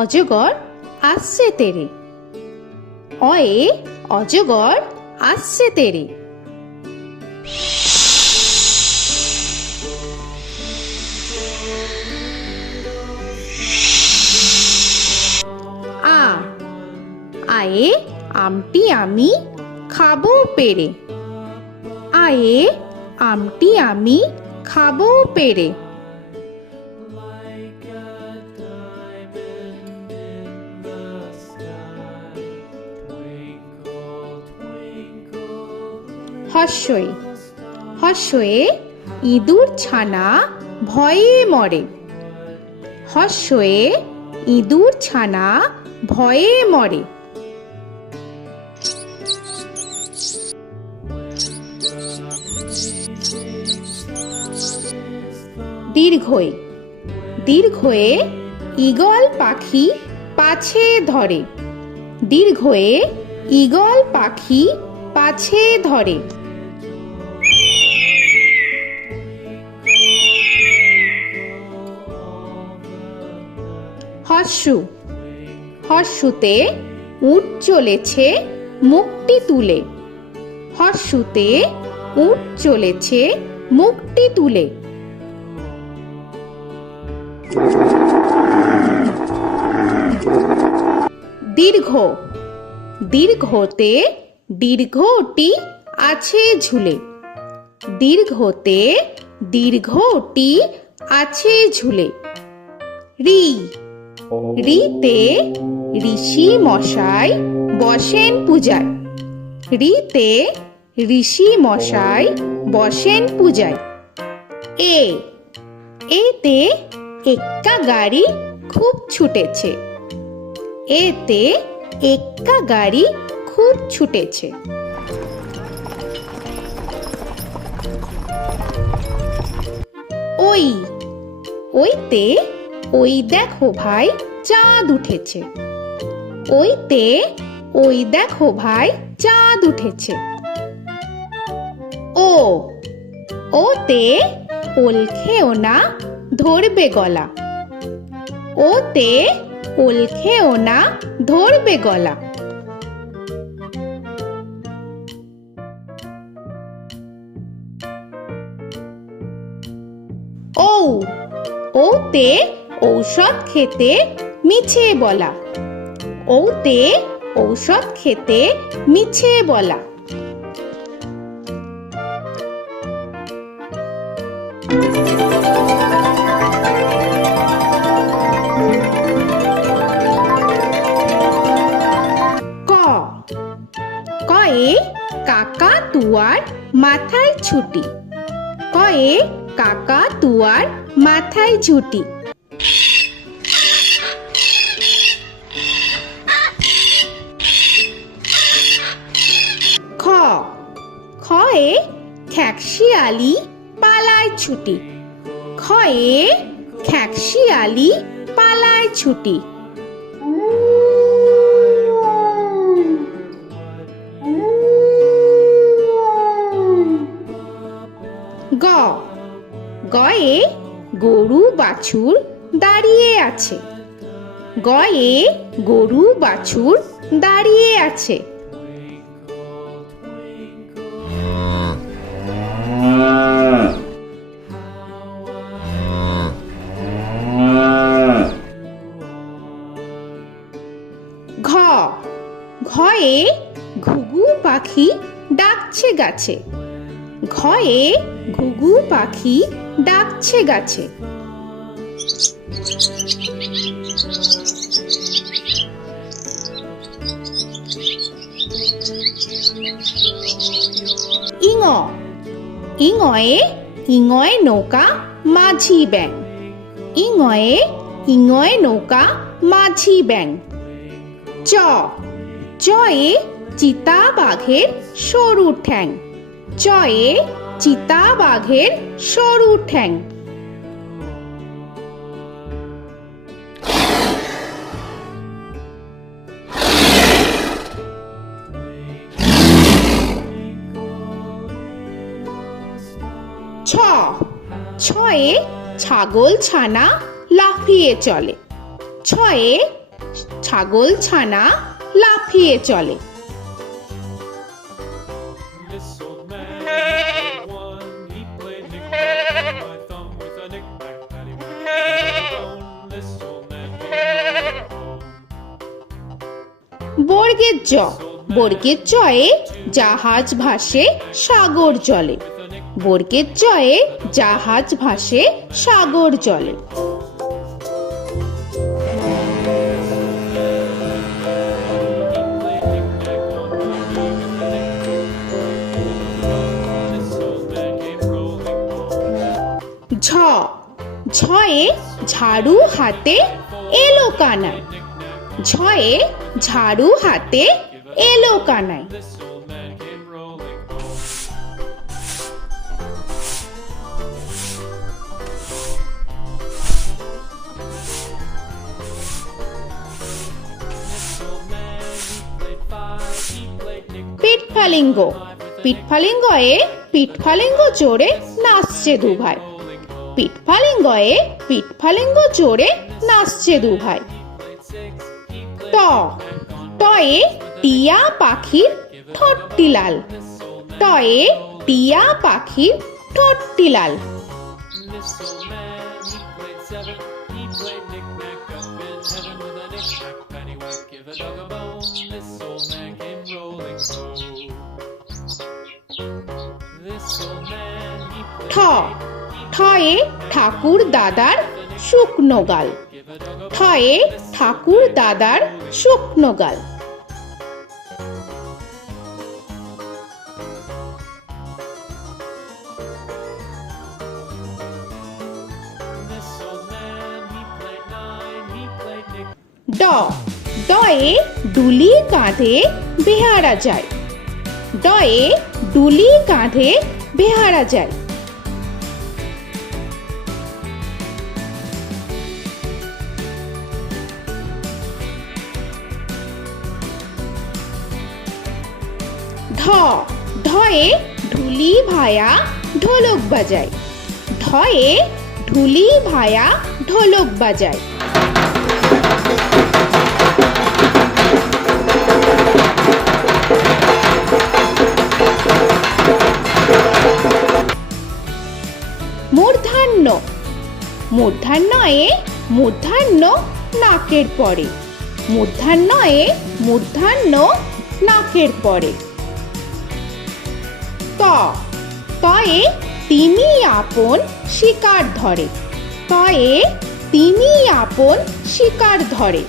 অজগর আসছে তেরে। অয়ে অজগর আসছে তেরে। আ আয়ে আমটি আমি খাবো পেরে। আয়ে আমটি আমি খাবো পেরে। হর্ষই হর্ষয়ে ইঁদুর ছানা ভয়ে মরে। হর্ষয়ে ইঁদুর ছানা ভয়ে মরে। দীর্ঘই দীর্ঘয়ে ঈগল পাখি পাছে ধরে। দীর্ঘয়ে ঈগল পাখি পাছে ধরে। হর্ষু হর্ষুতে উট চলেছে মুখটি তুলে। হর্ষুতে উট চলেছে মুখটি তুলে। দীর্ঘ দীর্ঘতে দীর্ঘটি আছে ঝুলে। দীর্ঘতে দীর্ঘটি আছে ঝুলে। রি রিতে ঋষি মশাই বসেন পূজায়। রিতে ঋষি মশাই বসেন পূজায়। এ এতে এক্কা গাড়ি খুব ছুটেছে। এতে এক্কা গাড়ি খুব ছুটেছে। ওই ওইতে ওই দেখো ভাই চাঁদ উঠেছে। ওইতে ওই দেখো ভাই চাঁদ উঠেছে। ও ওতে ওল খেও না ধরবে গলা। ওতে ওল খেও না ধরবে গলা। ঔ ওতে ঔষধ খেতে মিছে বলা। ওতে ঔষধ খেতে মিছে বলা। ক কয়ে কাকা তুয়ার মাথায় ছুটি। কয়ে কাকা তুয়ার মাথায় ঝুটি। খ খয়ে খ্যাকশিয়ালি পালায় ছুটি। খয়ে খ্যাকশিয়ালি পালায় ছুটি। গ গয়ে গরু বাছুর দাঁড়িয়ে আছে। গয়ে গরু বাছুর দাঁড়িয়ে আছে। ঘ ঘয়ে ঘুঘু পাখি ডাকছে গাছে। ঘয়ে ঘুঘু পাখি ডাকছে গাছে। ইঙ ইঙয়ে ইঙয়ে নৌকা মাঝি ব্যাং। ইঙয়ে ইঙয়ে নৌকা মাঝি ব্যাং। চ চয়ে চিতা বাঘের সরু ঠ্যাং। চয়ে চিতা বাঘের সরু ঠ্যাং। ছ ছয়ে ছাগল ছানা লাফিয়ে চলে। ছয়ে ছাগল ছানা লাফিয়ে চলে। This old man had one. He played knick-knack on my thumb with a knick-knack, paddywhack, this old man came home. বর্গের জ, বর্গের জয়ে জাহাজ ভাসে সাগর জলে। বর্গের জয়ে জাহাজ ভাসে সাগর জলে। ঝ, ঝয়ে ঝাড়ু হাতে এলো কানাই। ঝয়ে ঝাড়ু হাতে এলো Kanai. This old man came rolling home. This old man, he played five. He played knick-knack. পিঠফালিঙ্গ, পিঠফালিঙ্গয়ে পিঠফালিঙ্গ জোরে নাচছে দুভাই। পিঠফালিঙ্গয়ে পিঠফালিঙ্গ জোরে নাচছে দুভাই। ট, টয়ে টিয়া পাখির ঠোঁটটি লাল। টয়ে টিয়া পাখির ঠোঁটটি লাল। This old man, he played seven. He played knick-knack up in heaven with a knick-knack, paddywhack, give a dog a bone. This old man came rolling home. This old man, he played ঠ, ঠয়ে ঠাকুর দাদার শুকনো গাল। ঠয়ে ঠাকুর দাদার শুকনো গাল। This old man, he played nine. He played knick. ড, ডয়ে ডুলি কাঁধে বেহারা যায়। ডয়ে ডুলি কাঁধে বেহারা যায়। ঢ, ঢয়ে ঢুলি ভায়া ঢোলক বাজায়। ঢয়ে ঢুলি ভায়া ঢোলক বাজায়। মূর্ধান্য, মূর্ধান্যয়ে মূর্ধান্য নাকের পরে। মূর্ধান্যয়ে মূর্ধান্য নাকের পরে। ত, তয়ে তিনি আপন শিকার ধরে। তয়ে তিনি আপন শিকার ধরে।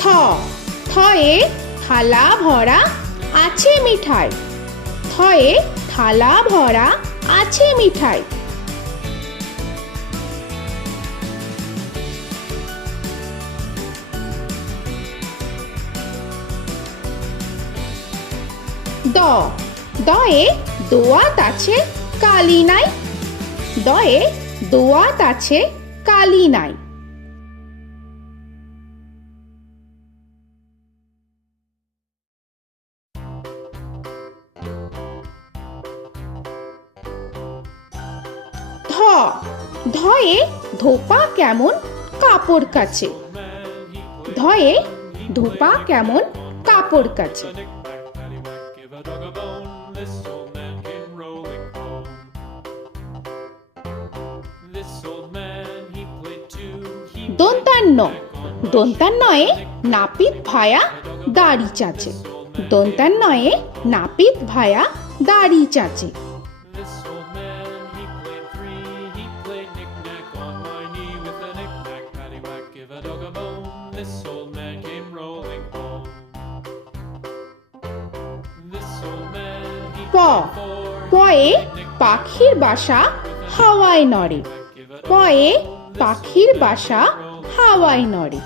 থ, থয়ে থালা ভরা আছে মিঠাই। থয়ে থালা ভরা আছে মিঠাই। দ, দয়ে দোয়াত আছে কালি নাই। দয়ে দোয়াত আছে কালি নাই। ধ, ধয়ে ধোপা কেমন কাপড় কাচে। ধয়ে ধোপা কেমন কাপড় কাচে। Knick-knack, paddywhack, give a dog a bone. This old man came rolling home. This old man, he played two. He দন্তান্ন, দন্তান্নয়ে নাপিত ভায়া দাড়ি চাচে। দন্তান্নয়ে নাপিত ভায়া দাড়ি চাচে। This old man, he played three. He played knick-knack on my knee with a knick-knack, paddywhack, give a dog a bone. This old man came rolling home. This old man, he প, played four. পয়ে পাখির বাসা হাওয়ায় নড়ে। পয়ে পাখির বাসা হাওয়ায় নড়ে।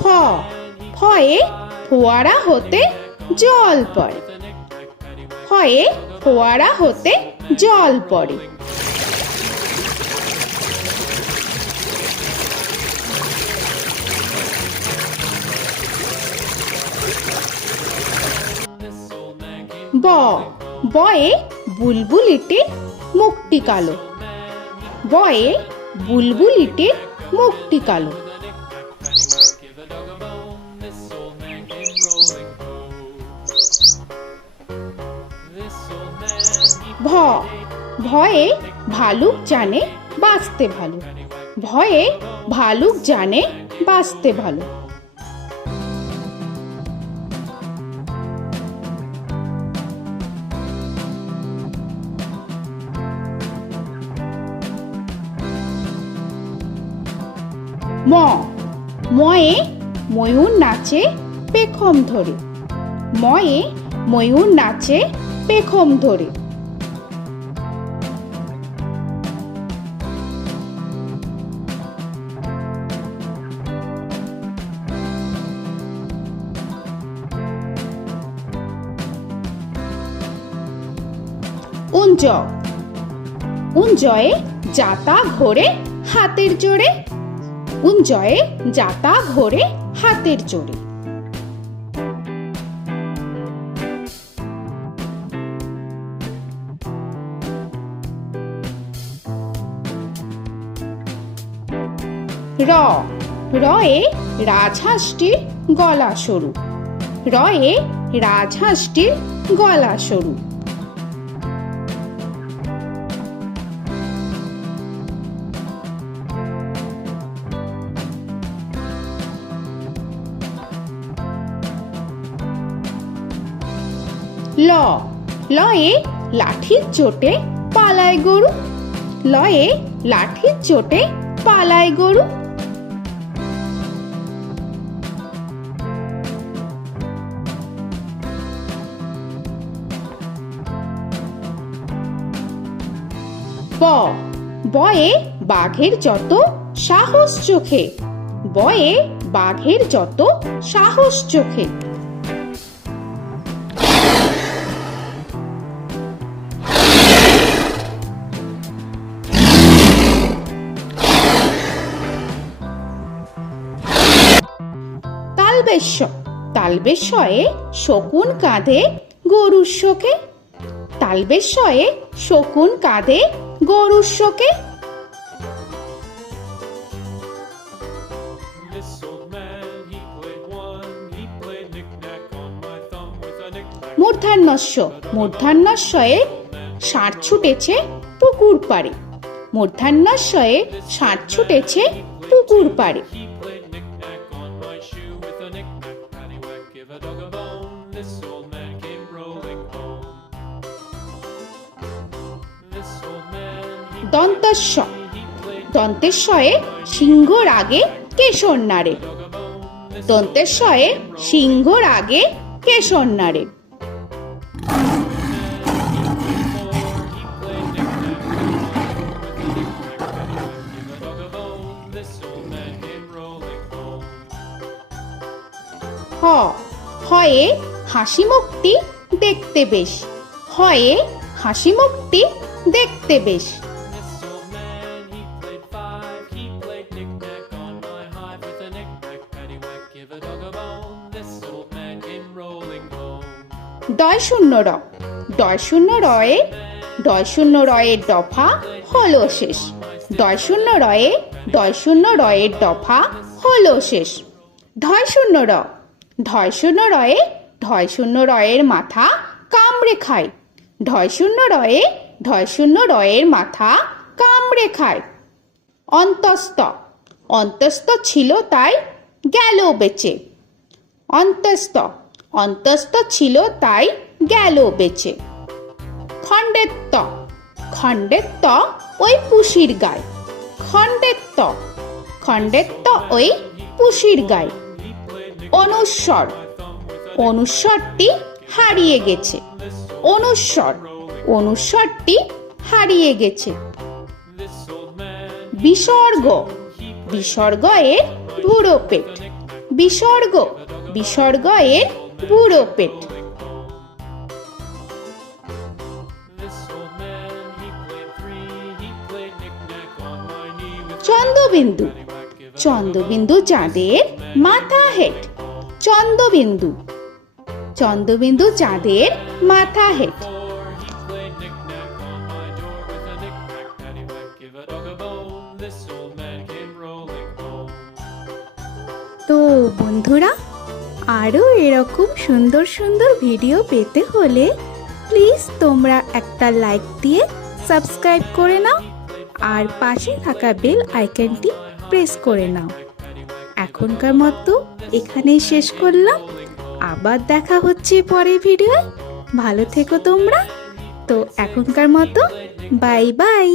ফ, ফয়ে ফোয়ারা হতে জল পড়ে। ফয়ে ফোয়ারা হতে জল পড়ে। ব বয়ে বুলবুলিটির মুখটি কালো বয়ে বুলবুলিটির মুখটি কালো Give a dog a bone, this old man came rolling home. This old man, he ভ ভয়ে ভালুক জানে বাঁচতে ভালো ভয়ে ভালুক জানে বাঁচতে ভালো ম ময়ে ময়ূর নাচে পেখম ধরে ময়ে ময়ূর নাচে পেখম ধরে উঞ্জ উঞ্জয়ে যাতা ঘোরে হাতের জোরে উঞ্জয়ে যাতা ঘোরে হাতের জোরে র রয়ে রাজহাঁসটির গলা সরু রয়ে রাজহাঁসটির গলা সরু ল লয়ে লাঠির চোটে পালায় গরু লয়ে লাঠির চোটে পালায় গরু ব বয়ে বাঘের যত সাহস চোখে বয়ে বাঘের যত সাহস চোখে তালবেশ্য তালবেশ্যয়ে শকুন কাঁধে গরুর শোকে তালবেশ্যয়ে শকুন কাঁধে গরুর শোকে This old man, he played one, he played knick-knack on my thumb with a knick-knack. মূর্ধন্যস্য মূর্ধন্যস্বয়ে ষাঁড় ছুটেছে পুকুর পাড়ে মূর্ধন্যস্বয়ে ষাঁড় ছুটেছে পুকুর পাড়ে He played knick-knack on my shoe with a knick-knack, paddywhack, give a dog a bone. This old man came rolling home. This old man, he দন্তস্ব played দন্তেশ্বয়ে সিংহর আগে কেশর নাড়ে dog a bone. This দন্তেশ্বয়ে সিংহর আগে কেশর নাড়ে he played knick-knack on my shoe with a knick-knack, paddywhack, give a dog a bone. This old man came rolling home. হ হয়ে হাসি মুখটি দেখতে বেশ হয়ে হাসি মুখটি দেখতে বেশ This old man, he played five, he played knick-knack on my hive with a knick-knack, paddywhack, give a dog a bone. This old man came rolling home. ডয় শূন্য র ডয় শূন্য রয়ে ডয় শূন্য রয়ের দফা হলো শেষ ডয় শূন্য রয়ে ডয় শূন্য রয়ের দফা হলো শেষ ঢয় শূন্য র ঢয় শূন্য রয়ে ঢয় শূন্য রয়ের মাথা কামড়ে খায় ঢয় শূন্য রয়ে ঢয় শূন্য রয়ের মাথা কামড়ে খায় অন্তস্থ অন্তস্থ ছিল তাই গেল বেঁচে অন্তস্থ অন্তস্থ ছিল তাই গেল বেঁচে খণ্ডেত্ব খণ্ডেত্ব ওই পুষির গায় খণ্ডেত্ব খণ্ডেত্ব ওই পুষির গায় অনুস্বর অনুস্বরটি হারিয়ে গেছে অনুস্বর অনুস্বরটি হারিয়ে গেছে This old man, বিসর্গ বিসর্গ এর বুড়ো পেট বিসর্গ বিসর্গ এর বুড়ো পেট this old man, he played three, he played knick-knack on my knee with Chandrabindu paddywhack, give a Chandrabindu চাঁদের মাথা হেট চন্দ্রবিন্দু চন্দ্রবিন্দু চাঁদের মাথা হেট। তো বন্ধুরা, আরও এরকম সুন্দর সুন্দর ভিডিও পেতে হলে প্লিজ তোমরা একটা লাইক দিয়ে সাবস্ক্রাইব করে নাও আর পাশে থাকা বেল আইকনটি প্রেস করে নাও। এখনকার মতো এখানেই শেষ করলাম, আবার দেখা হচ্ছে পরের ভিডিও। ভালো থেকো তোমরা। তো এখনকার মতো বাই বাই।